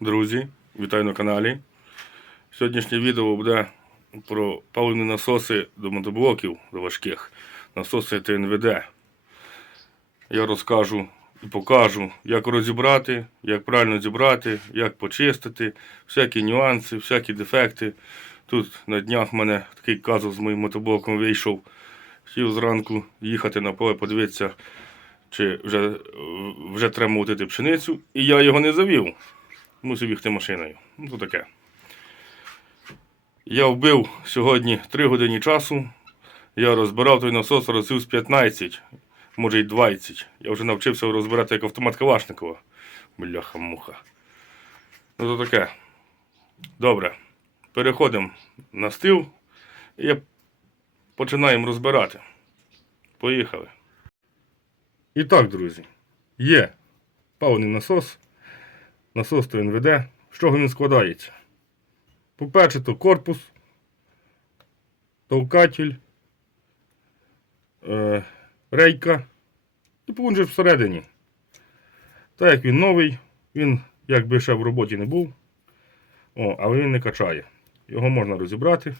Друзі, вітаю на каналі. Сьогоднішнє відео буде про паливні насоси до мотоблоків до важких. Насоси ТНВД. Я розкажу і покажу, як розібрати, як правильно зібрати, як почистити, всякі нюанси, всякі дефекти. Тут на днях в мене такий казус з моїм мотоблоком вийшов. Хотів зранку їхати на поле, подивитися, чи вже, вже треба молотити пшеницю, і я його не завів мусив їхати машиною. Ну, то таке. Я вбив сьогодні 3 години часу. Я розбирав той насос разів з 15, може й 20. Я вже навчився розбирати як автомат Калашникова. Бляха-муха. Ну то таке. Добре. Переходимо на стіл і починаємо розбирати. Поїхали. І так, друзі, є паливний насос насос то НВД. З чого він складається? По-перше, то корпус, товкатель, е, рейка і плунжер всередині. Так як він новий, він якби ще в роботі не був, о, але він не качає. Його можна розібрати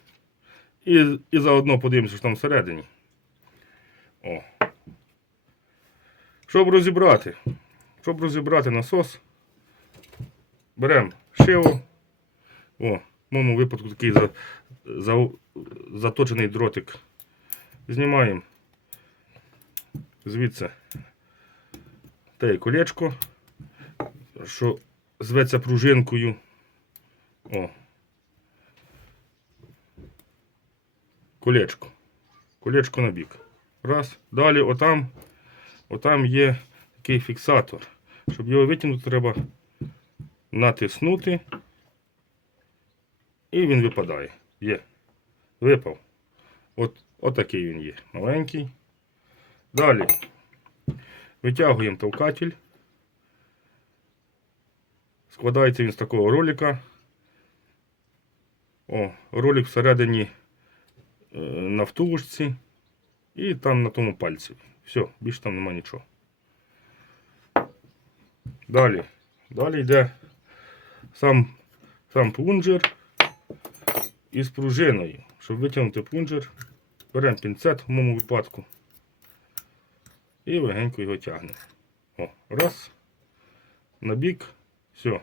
і, і заодно подивимося, що там всередині. О. Щоб розібрати, щоб розібрати насос, беремо шило. О, в моєму випадку такий за, за, заточений дротик. Знімаємо звідси те колечко, що зветься пружинкою. О. Колечко. Колечко на бік. Раз. Далі отам, отам є такий фіксатор. Щоб його витягнути, треба натиснути. І він випадає. Є. Випав. От, отакий він є. Маленький. Далі витягуємо товкатель. Складається він з такого ролика. О, ролик всередині е, на втулочці і там на тому пальці. Все, більше там нема нічого. Далі. Далі йде сам, сам плунжер із пружиною. Щоб витягнути плунжер, беремо пінцет в моєму випадку і легенько його тягнемо. О, раз, на бік, все.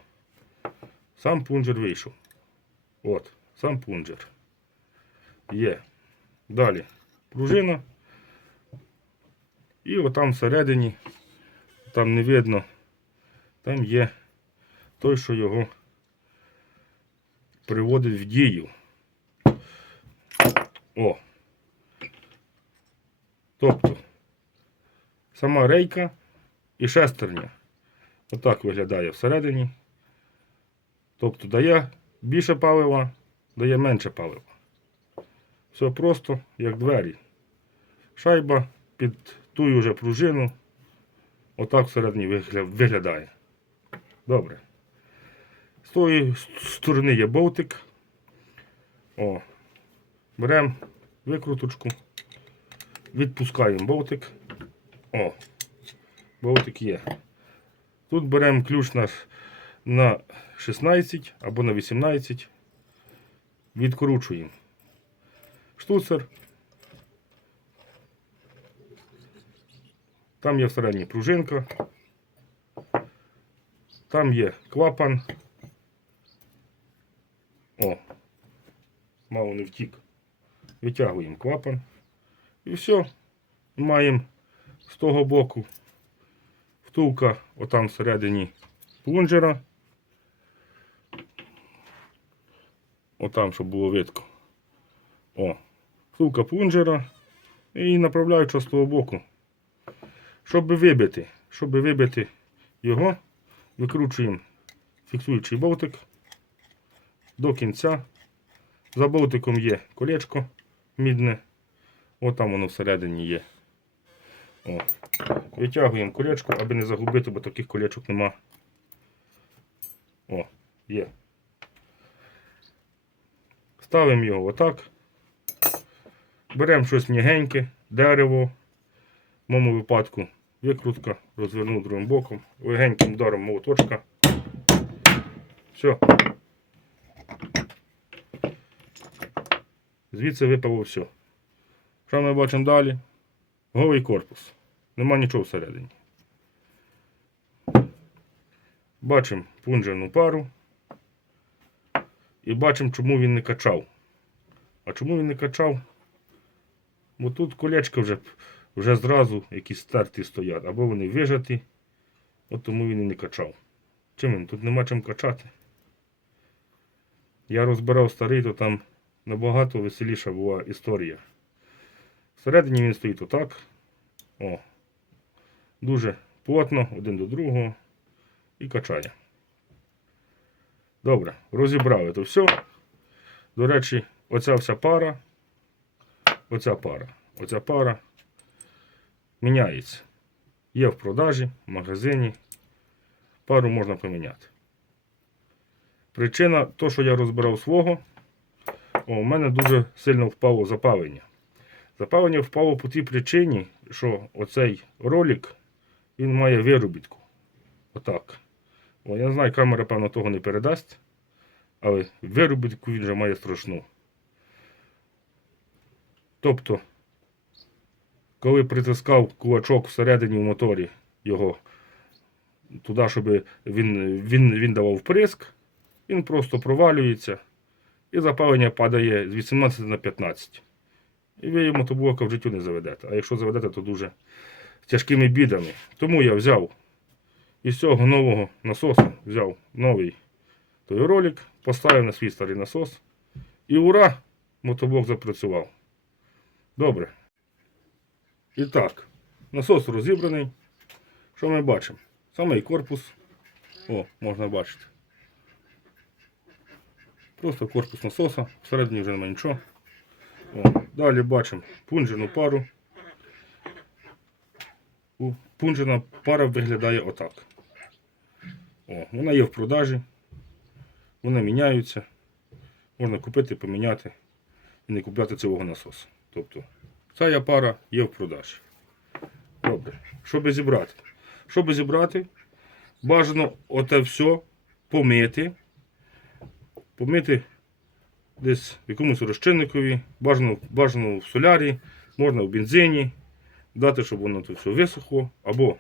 Сам плунжер вийшов. От, сам плунжер. Є. Далі пружина. І отам всередині, там не видно, там є той, що його приводить в дію. О. Тобто сама рейка і шестерня. Отак виглядає всередині. Тобто дає більше палива, дає менше палива. Все просто, як двері. Шайба під ту вже пружину. Отак всередині виглядає. Добре. З тої сторони є болтик. О. Беремо викруточку. Відпускаємо болтик. О. Болтик є. Тут беремо ключ наш на 16 або на 18. Відкручуємо. Штуцер. Там є всередині пружинка. Там є клапан. О, мало не втік. Витягуємо клапан. І все. Маємо з того боку втулка, отам всередині плунжера. Отам, щоб було видко. О, втулка плунжера і направляюча з того боку. Щоб вибити, щоб вибити його, викручуємо фіксуючий болтик до кінця. За болтиком є колечко мідне. От там воно всередині є. О. Витягуємо колечко, аби не загубити, бо таких колечок нема. О, є. Ставимо його отак. Беремо щось м'ягеньке, дерево. В моєму випадку викрутка, розвернув другим боком, легеньким ударом молоточка. Все. Звідси випало все. Що ми бачимо далі? Голий корпус. Нема нічого всередині. Бачимо пунжену пару. І бачимо, чому він не качав. А чому він не качав? Бо тут колечка вже, вже зразу якісь старті стоять, або вони вижаті, от тому він і не качав. Чим він? Тут нема чим качати. Я розбирав старий, то там набагато веселіша була історія. Всередині він стоїть отак. О. Дуже плотно, один до другого. І качає. Добре, розібрали то все. До речі, оця вся пара. Оця пара. Оця пара міняється. Є в продажі, в магазині. Пару можна поміняти. Причина, то, що я розбирав свого, у мене дуже сильно впало запалення. Запалення впало по тій причині, що оцей ролик він має виробітку. Отак. О, я знаю, камера, певно, того не передасть, але виробітку він вже має страшну. Тобто, коли притискав кулачок всередині в моторі його туди, щоб він, він, він давав вприск, він просто провалюється і запалення падає з 18 на 15. І ви йому мотоблока в життю не заведете. А якщо заведете, то дуже тяжкими бідами. Тому я взяв із цього нового насосу, взяв новий той ролик, поставив на свій старий насос. І ура! Мотоблок запрацював. Добре. І так, насос розібраний. Що ми бачимо? Самий корпус. О, можна бачити. Просто корпус насоса, всередині вже немає нічого. О, далі бачимо пунжену пару. Пунжена пара виглядає отак. О, вона є в продажі. Вони міняються. Можна купити, поміняти і не купляти цього насосу. Тобто, ця пара є в продажі. Добре. Щоб зібрати? Щоб зібрати, бажано оте все помити. Помити десь в якомусь розчинникові, бажано, бажано в солярі, можна в бензині, дати, щоб воно тут все висохло, або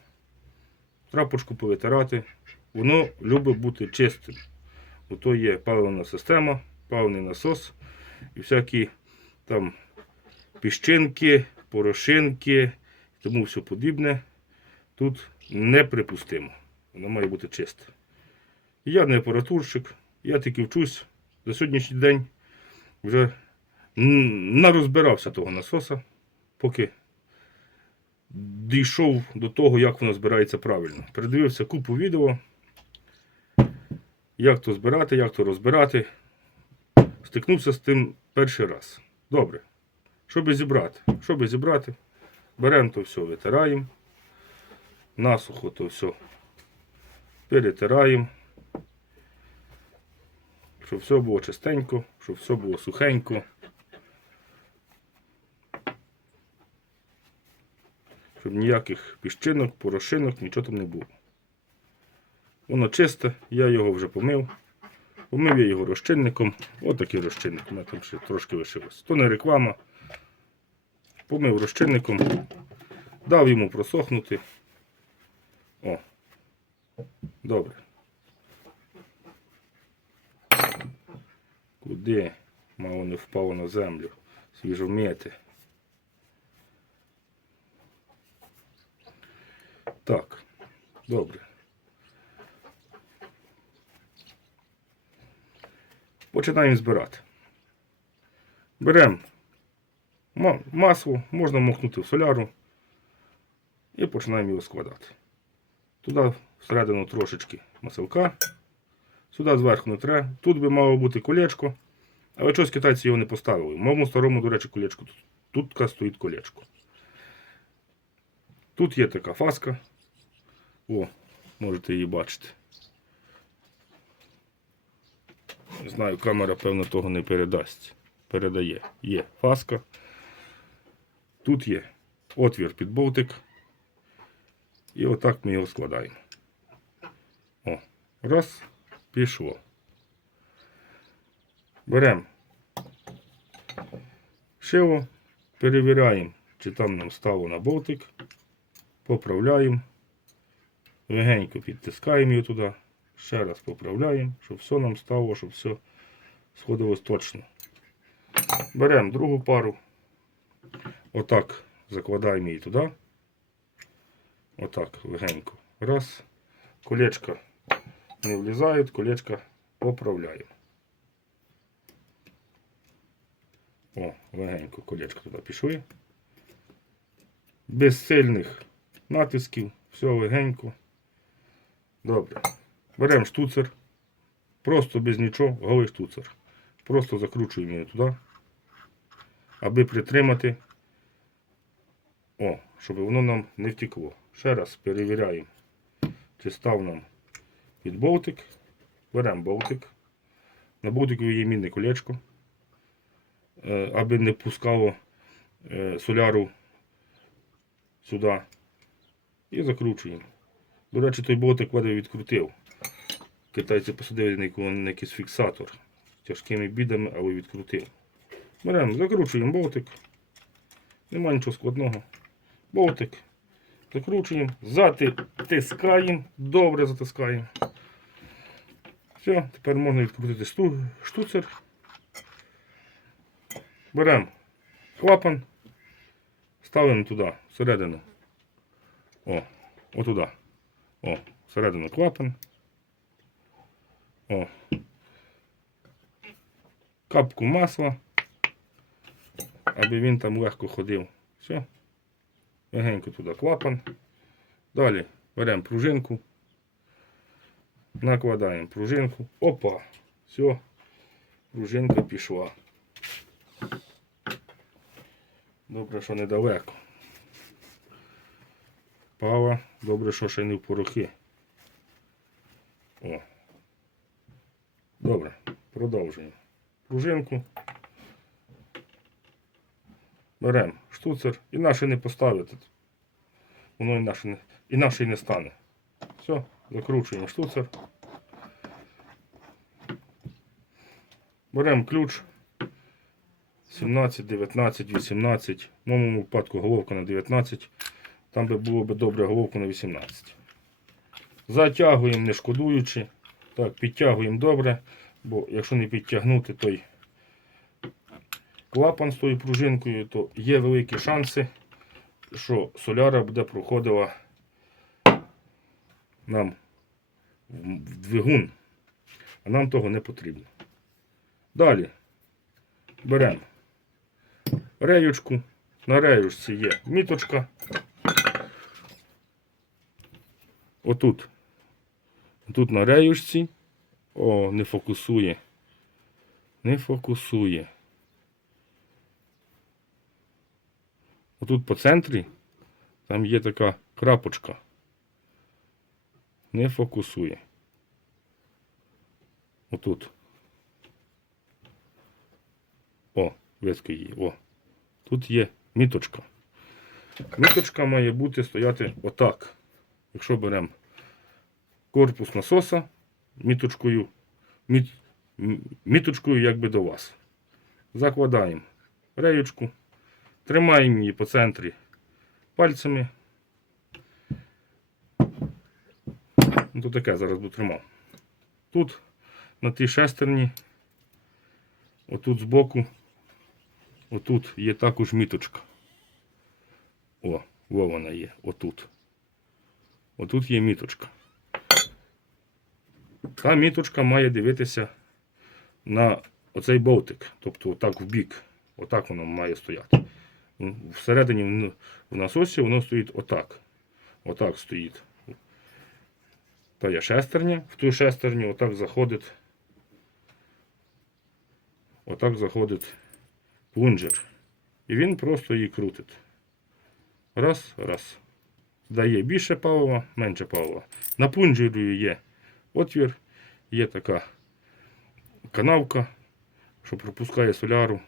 трапочку повитирати. Воно любить бути чистим. Ото є паливна система, паливний насос і всякі там піщинки, порошинки і тому все подібне. Тут неприпустимо. Воно має бути чисте. Я не апаратурщик, я тільки вчусь за сьогоднішній день вже нарозбирався того насоса, поки дійшов до того, як воно збирається правильно. Передивився купу відео, як то збирати, як то розбирати. Стикнувся з тим перший раз. Добре. Щоб зібрати? Щоб зібрати, беремо то все, витираємо. Насухо то все перетираємо. Щоб все було чистенько, щоб все було сухенько. Щоб ніяких піщинок, порошинок, нічого там не було. Воно чисте, я його вже помив. Помив я його розчинником. Отакий розчинник. У мене там ще трошки лишилось. То не реклама. Помив розчинником, дав йому просохнути. О. Добре. Куди? Мало не впало на землю. Свіжо вміти. Так, добре. Починаємо збирати. Беремо масло, можна мокнути в соляру і починаємо його складати. Туди всередину трошечки маселка. Сюди зверху не треба. Тут би мало бути колечко. Але чогось китайці його не поставили. В моєму старому, до речі, колечко. Тут, стоїть колечко. Тут є така фаска. О, можете її бачити. Не знаю, камера, певно, того не передасть. Передає. Є фаска. Тут є отвір під болтик. І отак ми його складаємо. О, раз, пішло. Беремо шило, перевіряємо, чи там нам стало на болтик, поправляємо, легенько підтискаємо його туди, ще раз поправляємо, щоб все нам стало, щоб все сходилось точно. Беремо другу пару, отак закладаємо її туди, отак легенько. Раз, колечка не влізають, колечка поправляємо. О, легенько колечко туди пішли. Без сильних натисків, все легенько. Добре. Беремо штуцер. Просто без нічого, голий штуцер. Просто закручуємо її туди, аби притримати. О, щоб воно нам не втекло. Ще раз перевіряємо, чи став нам під болтик. Беремо болтик. На болтику є мінне колечко е, аби не пускало е, соляру сюди. І закручуємо. До речі, той болтик води відкрутив. Китайці посадили на якийсь фіксатор. Тяжкими бідами, але відкрутив. Беремо, закручуємо болтик. Нема нічого складного. Болтик. Закручуємо, затискаємо, добре затискаємо. Все, тепер можна відкрутити шту- штуцер. Беремо клапан, ставимо туди, всередину. О, отуда. О, всередину клапан. О. Капку масла, аби він там легко ходив. Все. Легенько туди клапан. Далі беремо пружинку. Накладаємо пружинку. Опа! Все. Пружинка пішла. Добре, що недалеко. Пава, добре, що ще не в порохи. О. Добре, продовжуємо. Пружинку. Беремо штуцер і наше не поставити. Воно і наше не, і наше і не стане. Все, закручуємо штуцер. Беремо ключ. 17, 19, 18. В моєму випадку головка на 19. Там би було б добре головку на 18. Затягуємо, не шкодуючи. Так, підтягуємо добре, бо якщо не підтягнути той клапан з тою пружинкою, то є великі шанси, що соляра буде проходила нам в двигун. А нам того не потрібно. Далі беремо реючку. На реючці є міточка. Отут. Тут на реючці. О, не фокусує. Не фокусує. Отут по центрі там є така крапочка. Не фокусує. Отут. О, виски її. О. Тут є міточка. Міточка має бути стояти отак. Якщо беремо корпус насоса міточкою, міт, міточкою якби до вас. Закладаємо реючку, тримаємо її по центрі пальцями. То таке зараз буду тримав. Тут на тій шестерні, отут збоку, отут є також міточка. О, во вона є, отут. Отут є міточка. Та міточка має дивитися на оцей болтик. Тобто отак в бік. Отак воно має стояти. Всередині в насосі воно стоїть отак. Отак стоїть. Та є шестерня, в ту шестерню отак заходить. Отак заходить плунжер. І він просто її крутить. Раз, раз. Дає більше палива, менше палива. На плунжері є отвір, є така канавка, що пропускає соляру.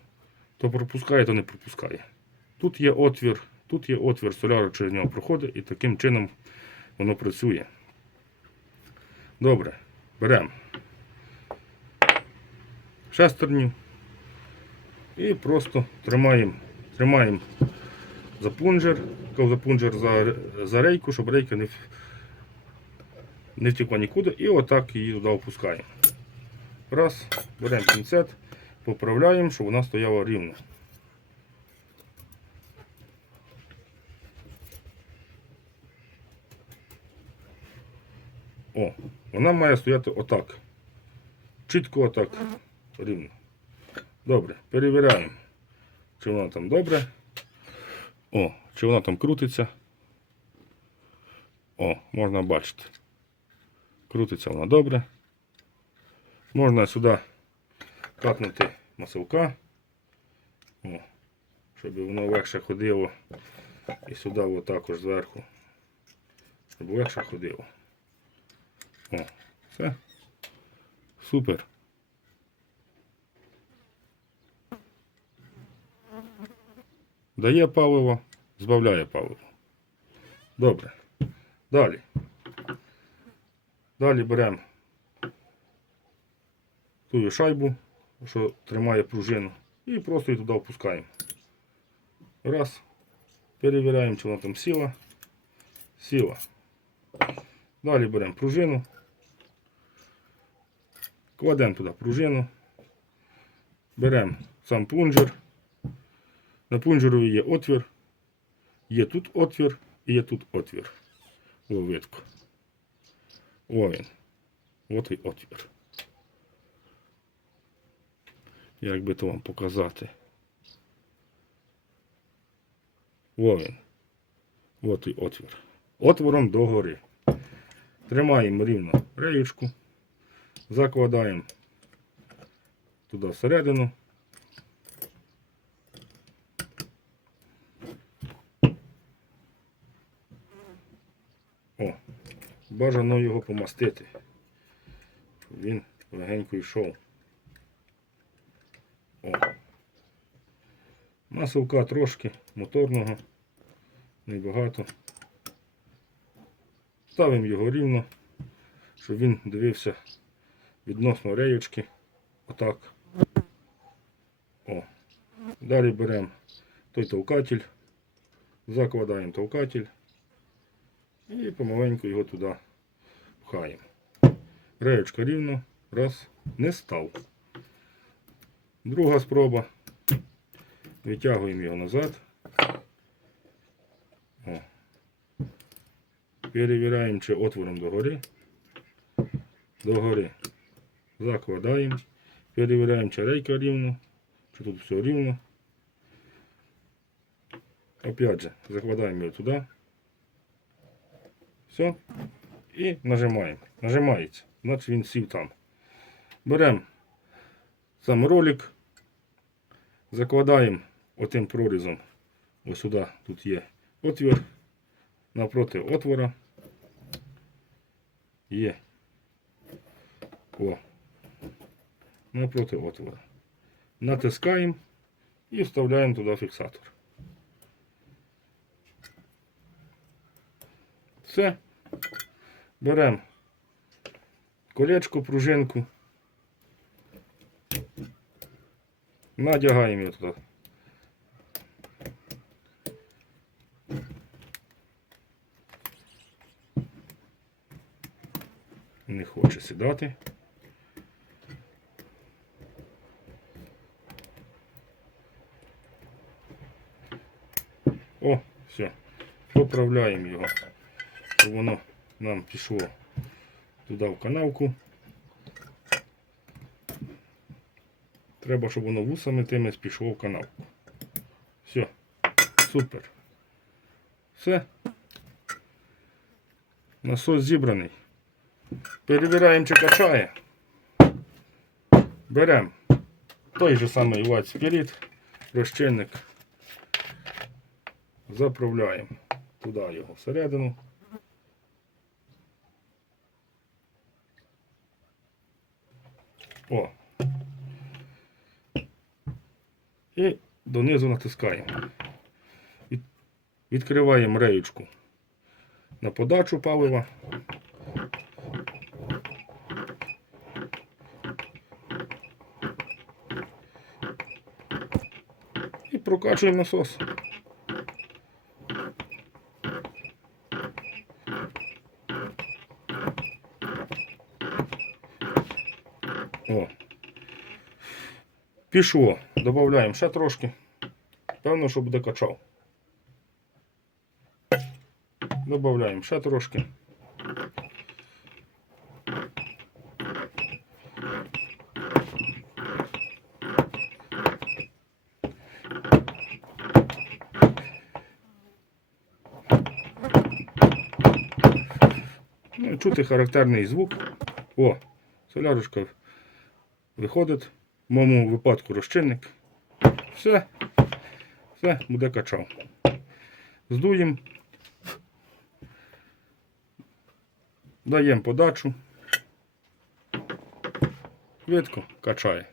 То пропускає, то не пропускає. Тут є отвір, тут є отвір, соляра через нього проходить і таким чином воно працює. Добре, беремо шестерню і просто тримаємо, тримаємо за пунжер, за пунжер за, за рейку, щоб рейка не, не втекла нікуди, і отак її туди опускаємо. Раз, беремо пінцет, поправляємо, щоб вона стояла рівно. О, вона має стояти отак. Чітко отак. Рівно. Добре, перевіряємо, чи вона там добре. О, чи вона там крутиться. О, можна бачити. Крутиться вона добре. Можна сюди катнути масилка. О, щоб воно легше ходило. І сюди також зверху. Щоб легше ходило. О, все. Супер. Дає паливо, збавляє паливо. Добре. Далі. Далі беремо ту шайбу, що тримає пружину, і просто її туди опускаємо. Раз. Перевіряємо, чи вона там сіла. Сіла. Далі беремо пружину. Кладемо туди пружину. Беремо сам плунжер. На плунжерові є отвір. Є тут отвір і є тут отвір. О, видко. О він. От і отвір. Як би то вам показати. О він. От і отвір. Отвором догори. Тримаємо рівно реєчку. Закладаємо туди всередину. О, бажано його помастити, щоб він легенько йшов. О. Масовка трошки моторного, небагато. Ставимо його рівно, щоб він дивився відносно реєчки. Отак. О. Далі беремо той толкатель, закладаємо толкатель і помаленьку його туди пхаємо. Реєчка рівно, раз, не став. Друга спроба. Витягуємо його назад. О. Перевіряємо, чи отвором догори. Догори. Закладаємо. Перевіряємо, чи рейка рівно, чи тут все рівно. Опять же, закладаємо його туди. Все. І нажимаємо. Нажимається. Значить він сів там. Беремо сам ролик. Закладаємо отим прорізом. Ось сюди тут є отвір. Напроти отвора. Є. О. Напроти отвора. Натискаємо і вставляємо туди фіксатор. Все. Беремо колечко, пружинку. Надягаємо його туди. Не хоче сідати. О, все. Поправляємо його, щоб воно нам пішло туди в канавку. Треба, щоб воно вусами тими пішло в канавку. Все. Супер. Все. Насос зібраний. Перевіряємо, чи качає. Беремо той же самий White Spirit, розчинник. Заправляємо туди його всередину. О. І донизу натискаємо. Відкриваємо реєчку на подачу палива. І прокачуємо насос. О. Пішло. Додаємо ще трошки. Певно, що буде качав. Додаємо ще трошки. Ну, чути характерний звук. О, солярочка виходить. В моєму випадку розчинник. Все. Все, буде качав. Здуємо. Даємо подачу. Видко качає.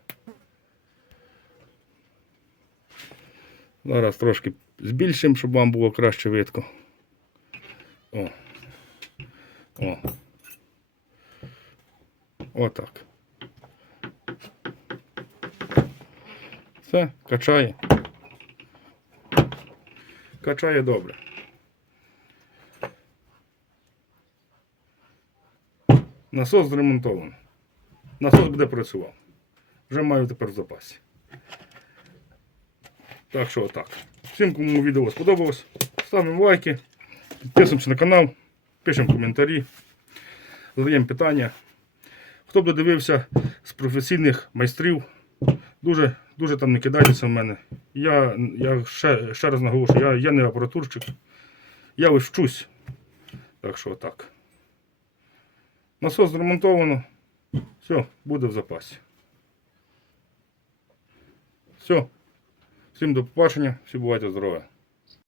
Зараз трошки збільшимо, щоб вам було краще видко. О. О. Отак. Все, качає. Качає добре. Насос зремонтований. Насос буде працював. Вже маю тепер в запасі. Так що отак. Всім, кому відео сподобалось, ставимо лайки, підписуємося на канал, пишемо коментарі, задаємо питання. Хто б додивився з професійних майстрів, дуже, дуже там не кидайтеся в мене. Я, я ще, ще раз наголошую, я, я не апаратурчик. Я ось вчусь. Так що отак. Насос зремонтовано. Все, буде в запасі. Все. Всім до побачення, всі бувайте здорові.